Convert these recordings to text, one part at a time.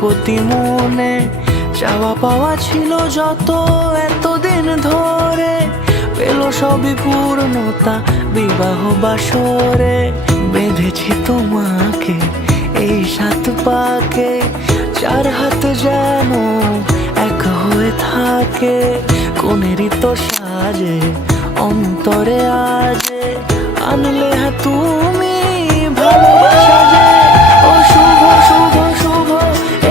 প্রতি মনে চাওয়া পাওয়া ছিল যত এতদিন ধরে, পেল সবই পূর্ণতা বিবাহ বাসরে। বেঁধেছি তোমাকে এই 7 পাকে, 4 হাত যেন এক হয়ে থাকে। কোনেরই তো সাজে অন্তরে আজে আনলে তুমি ভালোবাসা যে। ও শুভ শুভ শুভ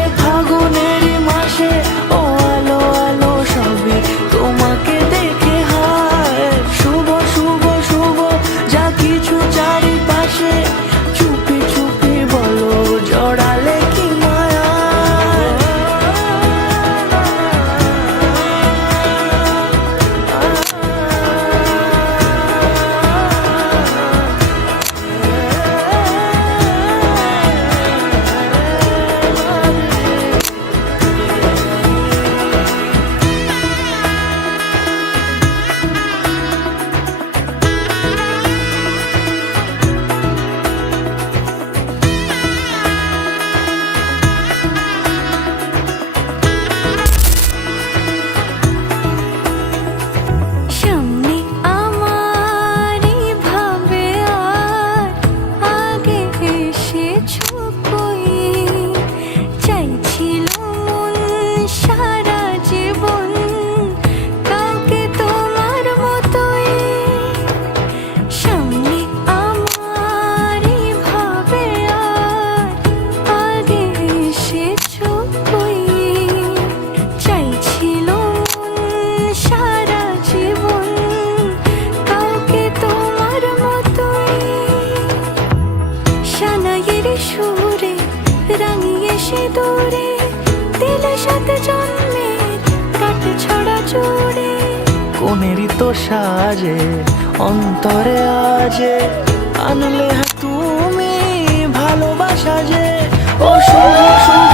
এ ফাগুনেরই মাসে, ও আলো আলো সবই তোমাকে দেখে হায়। শুভ শুভ শুভ যা কিছু চারিপাশে, চুপি চুপি বলো জড়ালে কি মায়া। সুরে রাঙিয়ে সে দূরে দিলে 7 জন্মের কাট ছড়া জোড়ে। কোনেরই তো সাজে অন্তরে আজে আনলে তুমি ভালোবাসা যে। ও শুভ শুভ